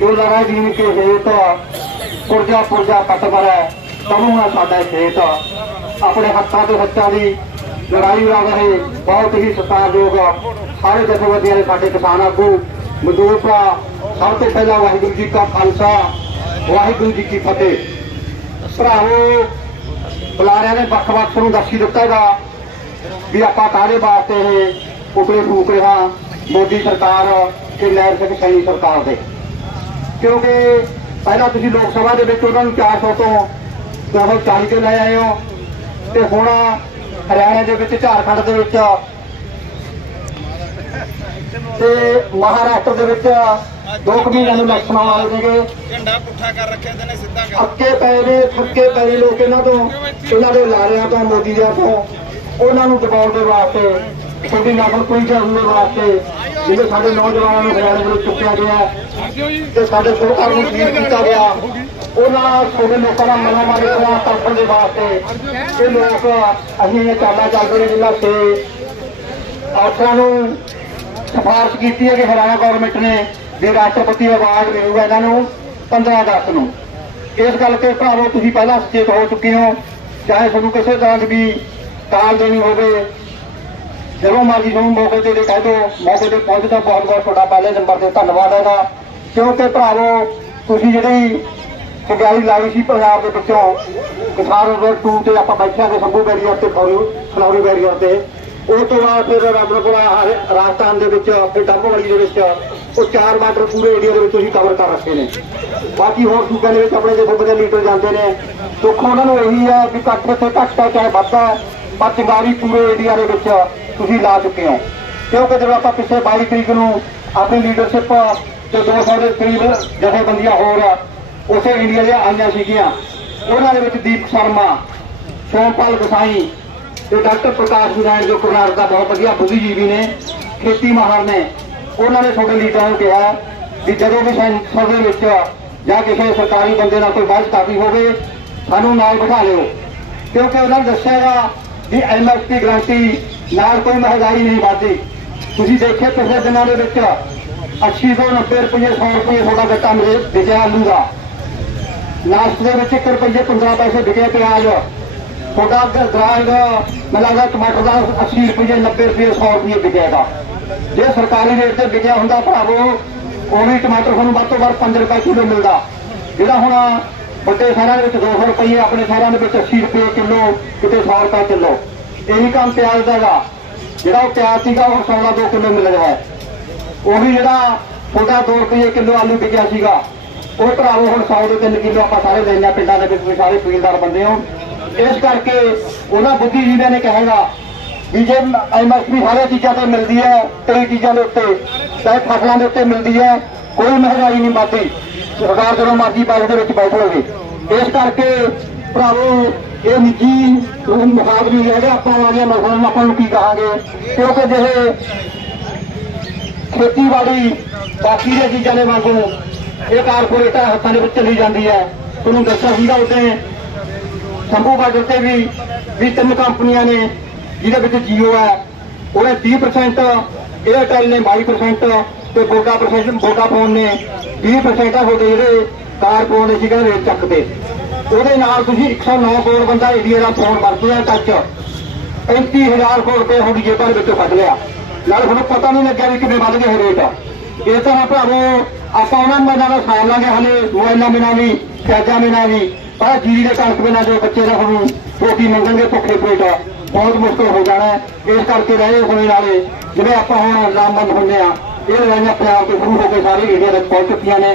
ਜੋ ਲਗਾ ਕੇ ਹੇਤ ਪੁਰਜਾ ਪੁਰਜਾ ਕੱਟ ਮਰੈ ਤਮੂ ਸਾਡਾ ਖੇਤ। ਆਪਣੇ ਹੱਥਾਂ ਤੇ ਹੱਥਾਂ ਦੀ ਲੜਾਈ ਲੜ ਰਹੇ ਬਹੁਤ ਹੀ ਸਤਿਕਾਰਯੋਗ ਸਾਰੇ ਜਥੇਬੰਦੀਆਂ ਦੇ ਸਾਡੇ ਕਿਸਾਨ ਆਗੂ, ਮਜ਼ਦੂਰ ਭਰਾ, ਸਭ ਤੋਂ ਪਹਿਲਾਂ ਵਾਹਿਗੁਰੂ ਜੀ ਕਾ ਖਾਲਸਾ, ਵਾਹਿਗੁਰੂ ਜੀ ਕੀ ਫਤਿਹ। ਭਰਾਵੋ, ਬੁਲਾਰਿਆਂ ਨੇ ਵੱਖ-ਵੱਖ ਨੂੰ ਦੱਸੀ ਦਿੱਤਾ ਹੈਗਾ ਵੀ ਆਪਾਂ ਕਾਹਦੇ ਵਾਸਤੇ ਇਹ ਉਪਰੇ ਫੂਕ ਰਿਹਾ ਮੋਦੀ ਸਰਕਾਰ ਤੇ ਨਹਿਰ ਸਿੰਘ ਸੈਣੀ ਸਰਕਾਰ ਦੇ। ਕਿਉਂਕਿ ਪਹਿਲਾਂ ਤੁਸੀਂ ਲੋਕ ਸਭਾ ਦੇ ਵਿੱਚ ਉਹਨਾਂ ਨੂੰ 400 ਤੋਂ 240 ਤੇ ਲੈ ਆਏ ਹੋ। ਤੇ ਹੁਣ ਹਰਿਆਣਾ ਦੇ ਵਿੱਚ ਝਾਰਖੰਡ ਦੇ ਵਿੱਚ ਤੇ ਮਹਾਰਾਸ਼ਟਰ ਦੇ ਵਿੱਚ ਦੋ ਕੁ ਮਹੀਨਿਆਂ ਨੂੰ ਇਲੈਕਸ਼ਨ ਵਾਲੇ ਸੀਗੇ। ਝੰਡਾ ਪੁੱਠਾ ਕਰ ਰੱਖਿਆ ਤੇ ਨੇ ਸਿੱਧਾ ਕਰ ਅੱਕੇ ਪਏ ਨੇ ਥੱਕੇ ਪਏ ਨੇ ਲੋਕ ਇਹਨਾਂ ਤੋਂ ਇਹਨਾਂ ਦੇ ਲਾਰਿਆਂ ਤੋਂ ਮੋਦੀ ਦੇ ਤੋਂ। ਉਹਨਾਂ ਨੂੰ ਦਬਾਉਣ ਦੇ ਵਾਸਤੇ ਤੁਹਾਡੀ ਨਸਲ ਕੋਈ ਹੋਣ ਵਾਸਤੇ ਜਿਹੜੇ ਸਾਡੇ ਨੌਜਵਾਨਾਂ ਨੂੰ ਹਰਿਆਣੇ ਵਿੱਚ ਚੁੱਕਿਆ ਗਿਆ ਤੇ ਸਾਡੇ ਸਰਕਾਰ ਨੂੰ ਫੀਲ ਕੀਤਾ ਗਿਆ ਉਹਨਾਂ ਤੁਹਾਡੇ ਲੋਕਾਂ ਦਾ ਮਨਾਂ ਮਾਰੇ ਕਰਾ ਤੜਫਣ ਦੇ ਵਾਸਤੇ ਇਹ ਲੋਕ ਅਸੀਂ ਇਹ ਚਾਲਾ ਚੱਲਦੇ ਨੇ ਜਿਨ੍ਹਾਂ ਤੇ ਅਫਸਰਾਂ ਨੂੰ ਸਿਫਾਰਿਸ਼ ਕੀਤੀ ਹੈ ਕਿ ਹਰਿਆਣਾ ਗਵਰਨਮੈਂਟ ਨੇ ਵੀ ਰਾਸ਼ਟਰਪਤੀ ਅਵਾਰਡ ਮਿਲੂਗਾ ਇਹਨਾਂ ਨੂੰ 15 ਅਗਸਤ ਨੂੰ। ਇਸ ਗੱਲ ਤੇ ਭਰਾਵੋ ਤੁਸੀਂ ਪਹਿਲਾਂ ਸਚੇਤ ਹੋ ਚੁੱਕੇ ਹੋ, ਚਾਹੇ ਤੁਹਾਨੂੰ ਕਿਸੇ ਤਰ੍ਹਾਂ ਦੀ ਵੀ ਕਾਲ ਦੇਣੀ ਹੋਵੇ ਜਦੋਂ ਮਰਜ਼ੀ ਤੁਹਾਨੂੰ ਮੌਕੇ ਤੇ ਕਹਿ ਦਿਓ ਮੌਕੇ ਤੇ ਪਹੁੰਚਦਾ ਬਹੁਤ ਬਹੁਤ ਤੁਹਾਡਾ ਪਹਿਲੇ ਨੰਬਰ ਤੇ, ਧੰਨਵਾਦ ਹੈਗਾ ਕਿਉਂਕਿ ਭਰਾਵੋ, ਤੁਸੀਂ ਜਿਹੜੀ ਸਗਾਈ ਲਾਈ ਸੀ ਪੰਜਾਬ ਦੇ ਵਿੱਚੋਂ, ਕਿਸਾਨ ਰੋਡ 2 ਤੇ ਆਪਾਂ ਬੈਠਿਆ ਦੇ ਸੰਭੂ ਬੈਰੀਅਰ ਤੇ ਖੌਰੀ ਖਨੌਰੀ ਬੈਰੀਅਰ ਤੇ। ਉਹ ਤੋਂ ਬਾਅਦ ਫਿਰ ਰਮਨਪੁਰਾ ਰਾਜਸਥਾਨ ਦੇ ਵਿੱਚ, ਫਿਰ ਡੱਬਵਾਲੀ ਦੇ ਵਿੱਚ, ਉਹ ਚਾਰ ਮਾਟਰ ਪੂਰੇ ਏਰੀਆ ਦੇ ਵਿੱਚ ਤੁਸੀਂ ਕਵਰ ਕਰ ਰੱਖੇ ਨੇ। ਬਾਕੀ ਹੋਰ ਸੂਬਿਆਂ ਦੇ ਵਿੱਚ ਆਪਣੇ ਜਿਹੜੇ ਦੇ ਲੀਡਰ ਜਾਂਦੇ ਨੇ। ਦੁੱਖ ਉਹਨਾਂ ਨੂੰ ਇਹੀ ਹੈ ਵੀ ਘੱਟ ਤੇ ਘੱਟ ਹੈ ਚਾਹੇ ਵੱਧ ਹੈ, ਪਰ ਚੰਗਾਰੀ ਪੂਰੇ ਏਰੀਆ ਦੇ ਵਿੱਚ ਤੁਸੀਂ ਲਾ ਚੁੱਕੇ ਹੋ। ਕਿਉਂਕਿ ਜਦੋਂ ਆਪਾਂ ਪਿਛਲੇ 22 ਤਰੀਕ ਨੂੰ ਆਪਣੀ ਲੀਡਰਸ਼ਿਪ ਤੇ 200 ਦੇ ਕਰੀਬ ਜਥੇਬੰਦੀਆਂ ਹੋਰ ਉਸੇ ਇੰਡੀਆ ਦੀਆਂ ਆਈਆਂ ਸੀਗੀਆਂ। ਉਹਨਾਂ ਦੇ ਵਿੱਚ ਦੀਪ ਸ਼ਰਮਾ ਸੋਮਪਾਲ ਗਸਾਈ ਤੇ ਡਾਕਟਰ ਪ੍ਰਕਾਸ਼ ਨਾਰਾਇਣ ਜੋ ਕਰਨਾਟਕ ਦਾ ਬਹੁਤ ਵਧੀਆ ਬੁੱਧੀਜੀਵੀ ਨੇ, ਖੇਤੀ ਮਾਹਰ ਨੇ, ਉਹਨਾਂ ਨੇ ਤੁਹਾਡੇ ਲੀਡਰਾਂ ਨੂੰ ਕਿਹਾ ਵੀ ਜਦੋਂ ਵੀ ਸੰਸਦ ਦੇ ਵਿੱਚ ਜਾਂ ਕਿਸੇ ਸਰਕਾਰੀ ਬੰਦੇ ਨਾਲ ਕੋਈ ਬਹਿਸ ਕਰਨੀ ਹੋਵੇ, ਸਾਨੂੰ ਨਾਲ ਬਿਠਾ ਲਿਓ। ਕਿਉਂਕਿ ਉਹਨਾਂ ਨੇ ਦੱਸਿਆਗਾ ਵੀ ਐਮਐਸਪੀ ਗਰੰਟੀ ਨਾਲ ਕੋਈ ਮਹਿੰਗਾਈ ਨਹੀਂ ਵੱਧਦੀ। ਤੁਸੀਂ ਦੇਖਿਆ ਪਿਛਲੇ ਦਿਨਾਂ ਦੇ ਵਿੱਚ 80 ਤੋਂ 90 ਰੁਪਏ 100 ਰੁਪਏ ਤੁਹਾਡਾ ਗੱਟਾ ਮੇਰੇ ਵਿਕਿਆ ਆਲੂ ਦਾ। ਲਾਸਟ ਦੇ ਵਿੱਚ 1 ਰੁਪਏ 15 ਪੈਸੇ ਵਿਕੇ ਪਿਆਜ਼। ਤੁਹਾਡਾ ਗ੍ਰਾਹਕ ਮੈਨੂੰ ਲੱਗਦਾ ਟਮਾਟਰ ਦਾ 80 ਰੁਪਏ 90 ਰੁਪਏ 100 ਰੁਪਏ ਵਿਕੇਗਾ ਜੇ ਸਰਕਾਰੀ ਰੇਟ ਤੇ ਵਿਕਿਆ ਹੁੰਦਾ ਭਰਾਵੋ ਉਹੀ ਟਮਾਟਰ ਤੁਹਾਨੂੰ ਵੱਧ ਤੋਂ ਵੱਧ 5 ਰੁਪਏ ਕਿਲੋ ਮਿਲਦਾ। ਜਿਹੜਾ ਹੁਣ ਵੱਡੇ ਸ਼ਹਿਰਾਂ ਦੇ ਵਿੱਚ 200 ਰੁਪਏ ਆਪਣੇ ਸ਼ਹਿਰਾਂ ਦੇ ਵਿੱਚ 80 ਰੁਪਏ ਕਿਲੋ ਕਿਤੇ 100 ਰੁਪਏ ਕਿਲੋ ਇਹੀ ਕੰਮ ਪਿਆਜ਼ ਦਾ ਜਿਹੜਾ ਉਹ ਪਿਆਜ਼ ਸੀਗਾ, ਉਹ 100 2 ਕਿਲੋ ਮਿਲ ਰਿਹਾ ਹੈ। ਉਹੀ ਜਿਹੜਾ ਤੁਹਾਡਾ 2 ਰੁਪਏ ਕਿਲੋ ਆਲੂ ਵਿਕਿਆ ਸੀਗਾ, ਉਹ ਭਰਾਵੋ ਹੁਣ 100 ਦੇ 3 ਕਿਲੋ ਆਪਾਂ ਸਾਰੇ ਲੈਣਾ ਪਿੰਡਾਂ ਦੇ ਵਿੱਚ ਸਾਰੇ ਪੀਲਦਾਰ ਬੰਦੇ ਹੋ ਇਸ ਕਰਕੇ ਉਹਨਾਂ ਬੁੱਧੀਜੀਵੀਆਂ ਨੇ ਕਹੇਗਾ ਵੀ ਜੇ ਐਮਐਸਪੀ ਸਾਰੇ ਚੀਜ਼ਾਂ ਤੇ ਮਿਲਦੀ ਹੈ, ਕਈ ਚੀਜ਼ਾਂ ਦੇ ਉੱਤੇ, ਚਾਹੇ ਫਸਲਾਂ ਦੇ ਉੱਤੇ ਮਿਲਦੀ ਹੈ, ਕੋਈ ਮਹਿੰਗਾਈ ਨਹੀਂ ਵੱਧਦੀ। ਸਰਕਾਰ ਜਦੋਂ ਮਰਜ਼ੀ ਪੈਸੇ ਦੇ ਵਿੱਚ ਬੈਠ ਲਵੇ। ਇਸ ਕਰਕੇ ਭਰਾਵੋ ਇਹ ਨਿੱਜੀ ਮੁਖਾਬਰੀ ਹੈਗਾ, ਆਪਾਂ ਵਾਲੀਆਂ ਮਸਲਿਆਂ ਆਪਾਂ ਨੂੰ ਕੀ ਕਹਾਂਗੇ? ਕਿਉਂਕਿ ਜਿਹੇ ਖੇਤੀਬਾੜੀ ਬਾਕੀ ਦੇ ਚੀਜ਼ਾਂ ਦੇ ਵਾਂਗੂ ਇਹ ਕਾਰਪੋਰੇਟਾਂ ਹੱਥਾਂ ਦੇ ਵਿੱਚ ਚਲੀ ਜਾਂਦੀ ਹੈ, ਤੁਹਾਨੂੰ ਦੱਸਿਆ ਸੀਗਾ ਉਹਦੇ ਸ਼ੰਭੂ ਬਾਰਡਰ ਤੇ ਵੀ ਵੀ ਤਿੰਨ ਕੰਪਨੀਆਂ ਨੇ, ਜਿਹਦੇ ਵਿੱਚ ਜੀਓ ਹੈ। ਉਹਨੇ 30% ਏਅਰਟੈਲ ਨੇ 22% ਤੇ ਵੋਡਾਫੋਨ ਵੋਡਾਫੋਨ ਨੇ 20% ਆ ਤੁਹਾਡੇ ਜਿਹੜੇ ਕਾਰਪੋਰੇਟ ਦੇ ਸੀਗੇ ਰੇਟ ਚੱਕਦੇ ਉਹਦੇ ਨਾਲ ਤੁਸੀਂ 109 ਕਰੋੜ ਬੰਦਾ ਇੰਡੀਆ ਦਾ ਫੋਨ ਵਰਤਿਆ ਟੱਚ 35000 ਕਰੋੜ ਰੁਪਏ ਤੁਹਾਡੀ ਜੇਬਾਂ ਦੇ ਵਿੱਚੋਂ ਕੱਢ ਲਿਆ। ਨਾਲ ਤੁਹਾਨੂੰ ਪਤਾ ਨਹੀਂ ਲੱਗਿਆ ਵੀ ਕਿਵੇਂ ਵੱਧ ਗਏ ਰੇਟ। ਇਹ ਤਰ੍ਹਾਂ ਭਰਾਵੋ ਆਪਾਂ ਉਹਨਾਂ ਮਹੀਨਾ ਦਾ ਸਾਲ ਲਾਂਗੇ, ਹਲੇ ਮੋਬਾਈਲਾਂ ਬਿਨਾਂ ਵੀ ਪਿਆਜ਼ਾਂ ਬਿਨਾਂ ਵੀ, ਪਰ ਜੀਰੀ ਦੇ ਕਣਕ ਬਿਨਾਂ ਜੋ ਬੱਚੇ ਦਾ ਹੁਣ ਰੋਟੀ ਮੰਗਣਗੇ ਭੁੱਖੇ ਪੇਟ, ਬਹੁਤ ਮੁਸ਼ਕਲ ਹੋ ਜਾਣਾ ਇਸ ਕਰਕੇ ਰਹੇ ਹੋਣੇ ਨਾਲੇ, ਜਿਵੇਂ ਆਪਾਂ ਹੁਣ ਲਾਮਬੰਦ ਹੁੰਦੇ ਆ ਇਹ ਲੜਾਈਆਂ ਪੰਜਾਬ ਤੋਂ ਸ਼ੁਰੂ ਹੋ ਕੇ ਸਾਰੇ ਇੰਡੀਆ ਤੱਕ ਪਹੁੰਚ ਚੁੱਕੀਆਂ ਨੇ।